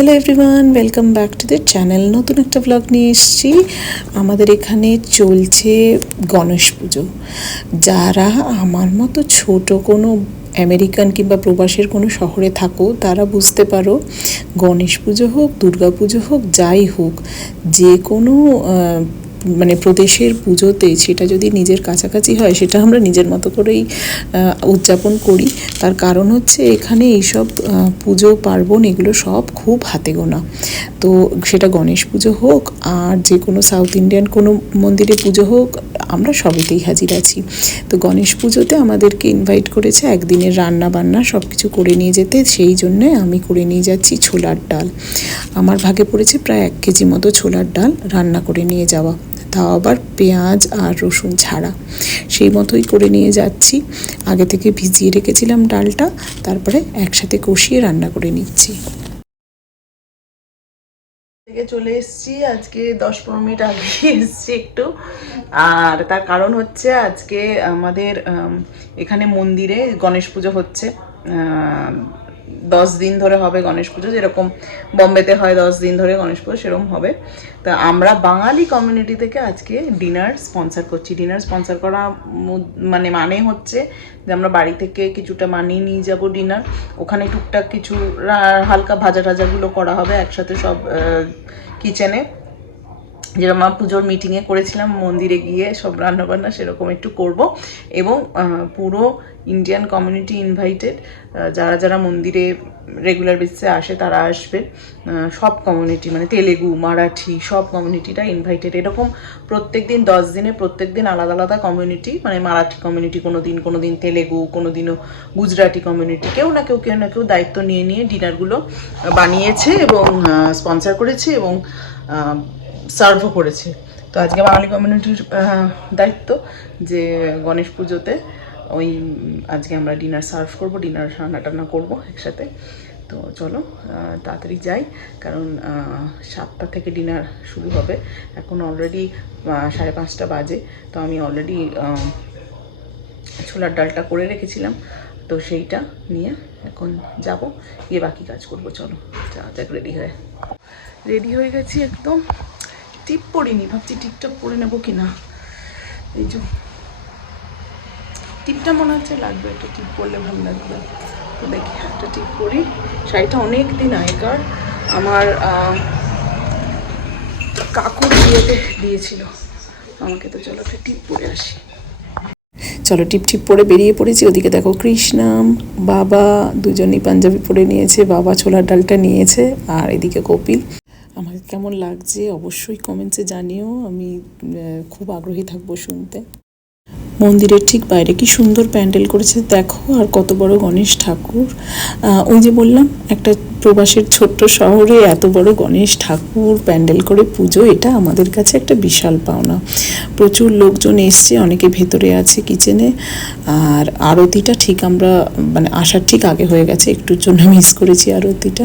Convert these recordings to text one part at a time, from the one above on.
Hello everyone welcome back to the channel নতুন একটা blog নিয়ে এসেছি। আমাদের এখানে চলছে গণেশ পুজো। যারা আমার মতো ছোট কোনো আমেরিকান কিংবা প্রবাসের কোনো শহরে থাকো, তারা বুঝতে পারো, গণেশ পুজো হোক, দুর্গা পুজো হোক, যাই হোক, যে কোনো মানে প্রদেশের পুজোতে সেটা যদি নিজের কাছাকাছি হয়, সেটা আমরা নিজের মতো করেই উদযাপন করি। তার কারণ হচ্ছে এখানে এইসব পুজো, পার্বণ এগুলো সব খুব হাতে গোনা। তো সেটা গণেশ পুজো হোক আর যে কোনো সাউথ ইন্ডিয়ান কোনো মন্দিরে পুজো হোক, আমরা সবেতেই হাজির আছি। তো গণেশ পুজোতে আমাদেরকে ইনভাইট করেছে একদিনের রান্না বান্না সব কিছু করে নিয়ে যেতে। সেই জন্যে আমি করে নিয়ে যাচ্ছি ছোলার ডাল। আমার ভাগে পড়েছে প্রায় এক কেজি মতো ছোলার ডাল রান্না করে নিয়ে যাওয়া। তাও আবার পেঁয়াজ আর রসুন ছাড়া। সেই মতোই করে নিয়ে যাচ্ছি। আগে থেকে ভিজিয়ে রেখেছিলাম ডালটা, তারপরে একসাথে কষিয়ে রান্না করে নিচ্ছি। থেকে চলে এসেছি। আজকে দশ পনেরো মিনিট আগে এসেছি একটু। আর তার কারণ হচ্ছে আজকে আমাদের এখানে মন্দিরে গণেশ পুজো হচ্ছে। দশ দিন ধরে হবে গণেশ পুজো, যেরকম বম্বেতে হয় দশ দিন ধরে গণেশ পুজো, সেরকম হবে। তা আমরা বাঙালি কমিউনিটি থেকে আজকে ডিনার স্পন্সার করছি। ডিনার স্পন্সার করা মানে মানে হচ্ছে যে আমরা বাড়ি থেকে কিছুটা মানিয়ে নিয়ে যাব ডিনার ওখানে টুকটাক কিছু হালকা ভাজা টাজাগুলো করা হবে, একসাথে সব কিচেনে যেরকম পুজোর মিটিংয়ে করেছিলাম, মন্দিরে গিয়ে সব রান্নাবান্না সেরকম একটু করব। এবং পুরো ইন্ডিয়ান কমিউনিটি ইনভাইটেড যারা যারা মন্দিরে রেগুলার বেসিসে আসে তারা আসবে। সব কমিউনিটি মানে তেলেগু, মারাঠি সব কমিউনিটিটা ইনভাইটেড এরকম প্রত্যেক দিন দশ দিনে প্রত্যেক দিন আলাদা আলাদা কমিউনিটি মানে মারাঠি কমিউনিটি কোনো দিন কোনো দিন তেলেগু কোনো দিনও গুজরাটি কমিউনিটি কেউ না কেউ কেউ না কেউ দায়িত্ব নিয়ে নিয়ে ডিনারগুলো বানিয়েছে এবং স্পন্সর করেছে এবং সার্ভও করেছে। তো আজকে বাঙালি কমিউনিটির দায়িত্ব যে গণেশ পুজোতে ওই, আজকে আমরা ডিনার সার্ভ করব ডিনার রান্না টান্না করব একসাথে। তো চলো তাড়াতাড়ি যাই, কারণ সাতটা থেকে ডিনার শুরু হবে। এখন অলরেডি সাড়ে পাঁচটা বাজে। তো আমি অলরেডি ছোলার ডালটা করে রেখেছিলাম। তো সেইটা নিয়ে এখন যাব, গিয়ে বাকি কাজ করব। চলো, যা যাক রেডি হয়ে। রেডি হয়ে গেছি একদম। টিপ পরিনি ভাবছি টিপটা পরে নেব কি না এই যে, টিপটা মনে হচ্ছে লাগবে, একটা টিপ পরলে ভালো লাগবে। তো দেখি, একটা টিপ পরি শাড়িটা অনেক দিন আগেকার। আমার কাকুর বিয়েতে দিয়েছিল। আমাকে তো চলো একটা টিপ পরে আসি। চলো, টিপ টিপ পরে বেরিয়ে পড়েছি। ওদিকে দেখো কৃষ্ণাম বাবা, দুজনই পাঞ্জাবি পরে নিয়েছে, বাবা ছোলার ডালটা নিয়েছে, আর এদিকে কপিল আমাকে কেমন লাগছে অবশ্যই কমেন্টসে জানিও। আমি খুব আগ্রহী থাকব শুনতে। মন্দিরের ঠিক বাইরে কি সুন্দর প্যান্ডেল করেছে দেখো, আর কত বড় গণেশ ঠাকুর। ওই যে বললাম, একটা প্রবাসের ছোট্ট শহরে এত বড় গণেশ ঠাকুর, প্যান্ডেল করে পুজো, এটা আমাদের কাছে একটা বিশাল পাওনা। প্রচুর লোকজন এসছে, অনেকে ভেতরে আছে কিচেনে, আর আরতিটা ঠিক আমরা মানে আসার ঠিক আগে হয়ে গেছে, একটুর জন্য মিস করেছি আরতিটা।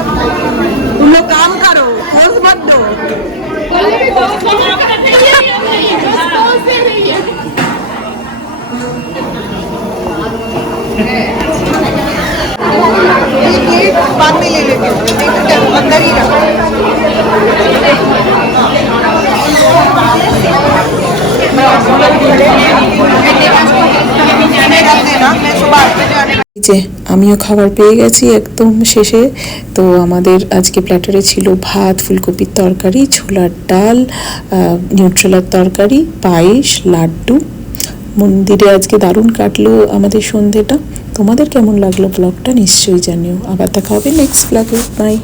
तुम लोग काम करो फोर्स मत दो। बाद में ले लेते अंदर ही যে আমিও খাবার পেয়ে গেছি একদম শেষে। তো আমাদের আজকে প্ল্যাটারে ছিল ভাত, ফুলকপির তরকারি, ছোলার ডাল নিউট্রেলার তরকারি, পায়েস, লাড্ডু। মন্দিরে আজকে দারুণ কাটলো আমাদের সন্ধেটা। তোমাদের কেমন লাগল ব্লগটা নিশ্চয়ই জানিও। আবার দেখা হবে নেক্সট ব্লগে বাই